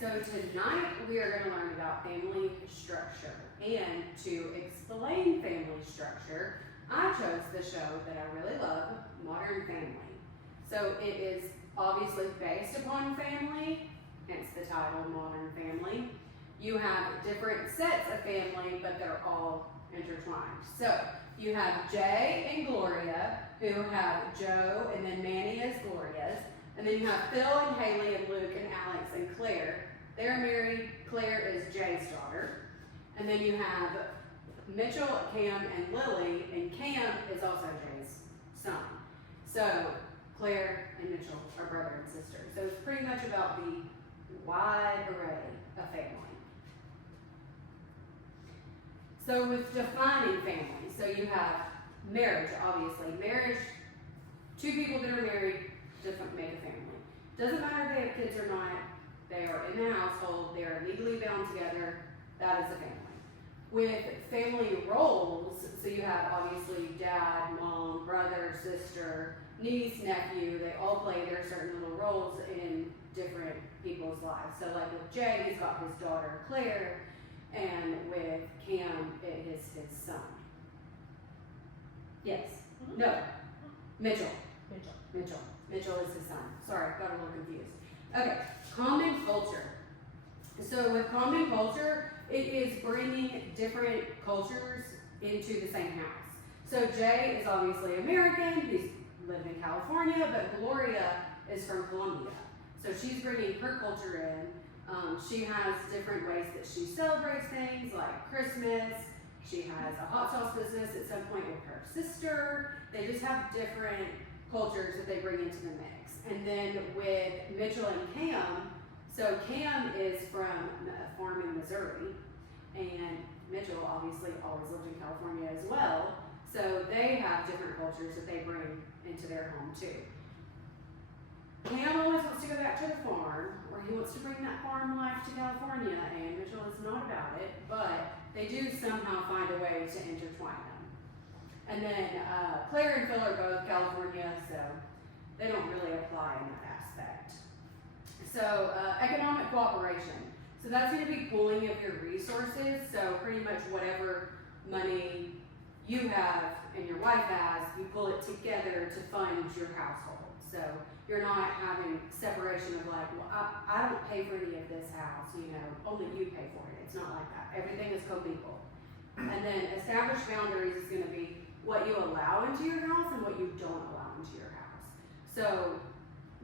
so tonight we are going to learn about family structure. And to explain family structure, I chose the show that I really love, Modern Family. So it is obviously based upon family, hence the title Modern Family. You have different sets of family, but they're all intertwined. So you have Jay and Gloria, who have Joe, and then Manny is Gloria's. And then you have Phil and Haley and Luke and Alex and Claire. They're married. Claire is Jay's daughter. And then you have Mitchell, Cam, and Lily, and Cam is also Jay's son. So Claire and Mitchell are brother and sister. So it's pretty much about the wide array of family. So with defining family, so you have marriage, obviously. Marriage, two people that are married make a family. Doesn't matter if they have kids or not, they are in the household, they are legally bound together, that is a family. With family roles, so you have obviously dad, mom, brother, sister, niece, nephew, they all play their certain little roles in different people's lives. So like with Jay, he's got his daughter Claire, and with Cam, it is his son. Yes. No. Mitchell. Mitchell is his son. Sorry, got a little confused. Okay, common culture. So with common culture, it is bringing different cultures into the same house. So Jay is obviously American, he's lived in California, but Gloria is from Colombia. So she's bringing her culture in. She has different ways that she celebrates things, like Christmas. She has a hot sauce business at some point with her sister. They just have different cultures that they bring into the mix. And then with Mitchell and Cam, so Cam is from a farm in Missouri, and Mitchell obviously always lived in California as well. So they have different cultures that they bring into their home too. Cam always wants to go back to the farm, or he wants to bring that farm life to California, and Mitchell is not about it, but they do somehow find a way to intertwine them. And then Claire and Phil are both California, so they don't really apply in that aspect. So economic cooperation. So that's going to be pooling of your resources. So pretty much whatever money you have and your wife has, you pull it together to fund your household. So you're not having separation of like, well, I don't pay for any of this house, you know, only you pay for it. It's not like that. Everything is co-equal. And then established boundaries is going to be what you allow into your house and what you don't allow into your house. So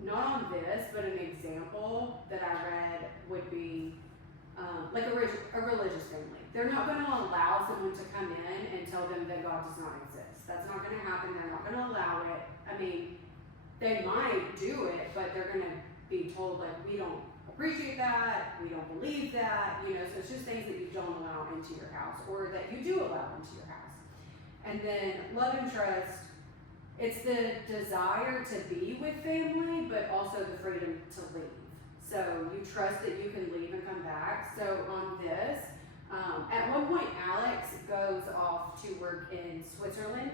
not on this, but an example that I read would be like a religious family. They're not going to allow someone to come in and tell them that God does not exist. That's not going to happen. They're not going to allow it. I mean, they might do it, but they're going to be told, like, we don't appreciate that, we don't believe that, you know, so it's just things that you don't allow into your house, or that you do allow into your house. And then love and trust, it's the desire to be with family, but also the freedom to leave. So you trust that you can leave and come back. So on this, at one point Alex goes off to work in Switzerland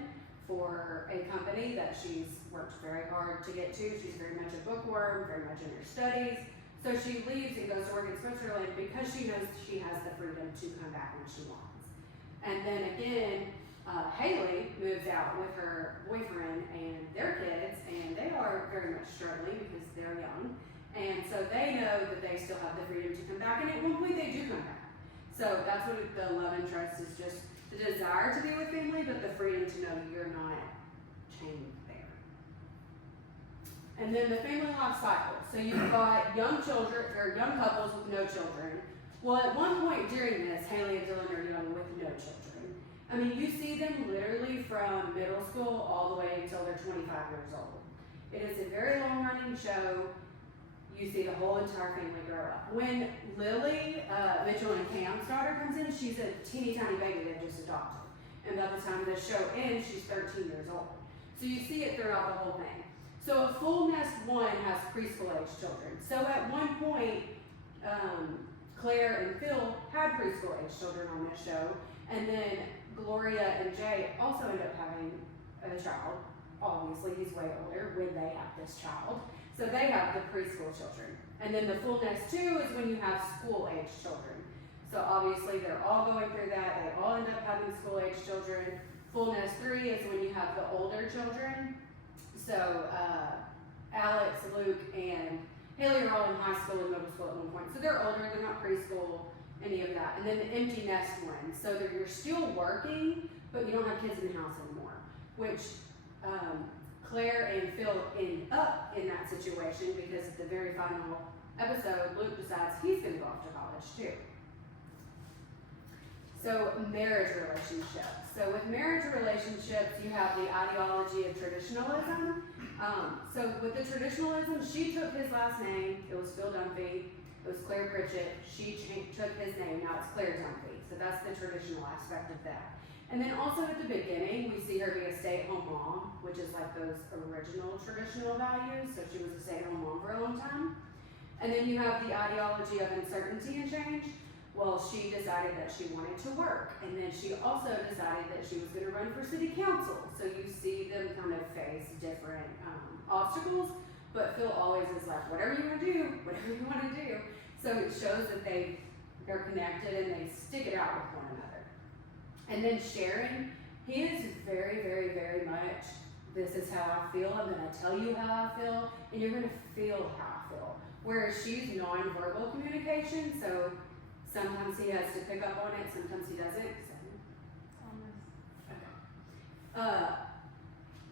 for a company that she's worked very hard to get to. She's very much a bookworm, very much in her studies. So she leaves and goes to work in Switzerland because she knows she has the freedom to come back when she wants. And then again, Haley moves out with her boyfriend and their kids, and they are very much struggling because they're young. And so they know that they still have the freedom to come back, and at one point they do come back. So that's what the love and trust is, just the desire to be with family, but the freedom to know you're not chained there. And then the family life cycle. So you've got young children, or young couples with no children. Well, at one point during this, Haley and Dylan are young with no children. I mean, you see them literally from middle school all the way until they're 25 years old. It is a very long-running show. You see the whole entire family grow up. When Lily, Mitchell and Cam's daughter comes in, she's a teeny tiny baby they've just adopted. And by the time the show ends, she's 13 years old. So you see it throughout the whole thing. So a full nest one has preschool age children. So at one point, Claire and Phil had preschool age children on this show. And then Gloria and Jay also end up having a child. Obviously, he's way older when they have this child. So they have the preschool children. And then the full nest 2 is when you have school-age children. So obviously they're all going through that. They all end up having school-age children. Full nest 3 is when you have the older children. So Alex, Luke, and Haley are all in high school and middle school at one point. So they're older, they're not preschool, any of that. And then the empty nest one. So that you're still working, but you don't have kids in the house anymore. Which Claire and Phil end up in that situation because at the very final episode, Luke decides he's going to go off to college too. So marriage relationships. So with marriage relationships, you have the ideology of traditionalism. So with the traditionalism, she took his last name. It was Phil Dunphy. It was Claire Pritchett. She took his name. Now it's Claire Dunphy. So that's the traditional aspect of that. And then also at the beginning, we see her be a stay-at-home mom, which is like those original traditional values. So she was a stay-at-home mom for a long time. And then you have the ideology of uncertainty and change. Well, she decided that she wanted to work. And then she also decided that she was going to run for city council. So you see them kind of face different obstacles. But Phil always is like, whatever you want to do, whatever you want to do. So it shows that they're connected and they stick it out with one another. And then Sharon, he is very, very, very much, this is how I feel, I'm going to tell you how I feel, and you're going to feel how I feel. Whereas she's nonverbal communication, so sometimes he has to pick up on it, sometimes he doesn't.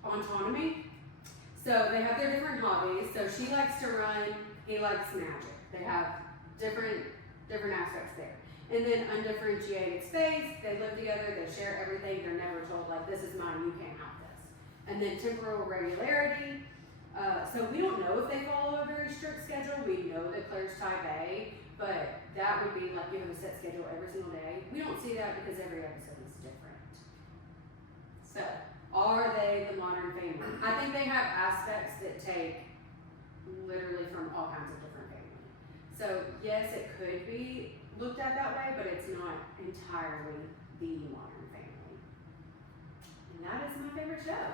Autonomy. So they have their different hobbies. So she likes to run, he likes magic. They have different aspects there. And then undifferentiated space, they live together, they share everything, they're never told like, this is mine, you can't have this. And then temporal regularity, so we don't know if they follow a very strict schedule. We know that Claire's type A, but that would be like you have a set schedule every single day. We don't see that because every episode is different. So, are they the modern family? I think they have aspects that take literally from all kinds of different families. So, yes, it could be looked at that way, but it's not entirely the modern family. And that is my favorite show.